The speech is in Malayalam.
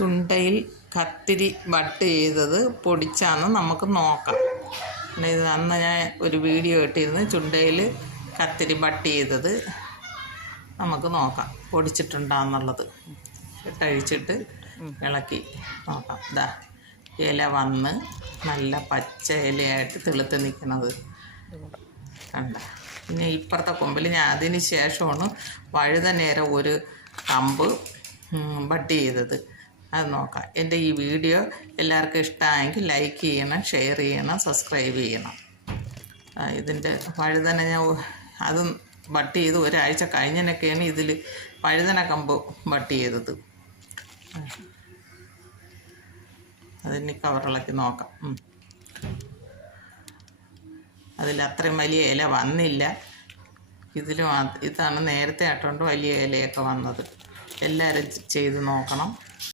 ചുണ്ടയിൽ കത്തിരി ബട്ട് ചെയ്തത് പൊടിച്ചാന്ന് നമുക്ക് നോക്കാം. ഇത് അന്ന് ഞാൻ ഒരു വീഡിയോ ഇട്ടിരുന്നു ചുണ്ടയിൽ കത്തിരി ബട്ട് ചെയ്തത്. നമുക്ക് നോക്കാം പൊടിച്ചിട്ടുണ്ടാന്നുള്ളത്. ഇട്ടഴിച്ചിട്ട് ഇളക്കി നോക്കാം. ഇതാ ഇല വന്ന് നല്ല പച്ച ഇലയായിട്ട് തെളുത്ത് നിൽക്കുന്നത് കണ്ട. പിന്നെ ഇപ്പുറത്തെ കൊമ്പിൽ ഞാൻ അതിന് ശേഷമാണ് വഴുതനേര ഒരു കമ്പ് ബട്ട് ചെയ്തത്. അത് നോക്കാം. എൻ്റെ ഈ വീഡിയോ എല്ലാവർക്കും ഇഷ്ടമായെങ്കിൽ ലൈക്ക് ചെയ്യണം, ഷെയർ ചെയ്യണം, സബ്സ്ക്രൈബ് ചെയ്യണം. ഇതിൻ്റെ വഴുതന ഞാൻ അതും ബട്ട് ചെയ്ത് ഒരാഴ്ച കഴിഞ്ഞതിനൊക്കെയാണ് ഇതിൽ വഴുതന കമ്പ് ബട്ട് ചെയ്തത്. അതിന് കവറിളക്കി നോക്കാം. അതിൽ അത്രയും വലിയ ഇല വന്നില്ല. ഇതിലും ഇതാണ് നേരത്തെ ആയിട്ടുണ്ട് വലിയ ഇലയൊക്കെ വന്നത്. എല്ലാവരും ചെയ്ത് നോക്കണം.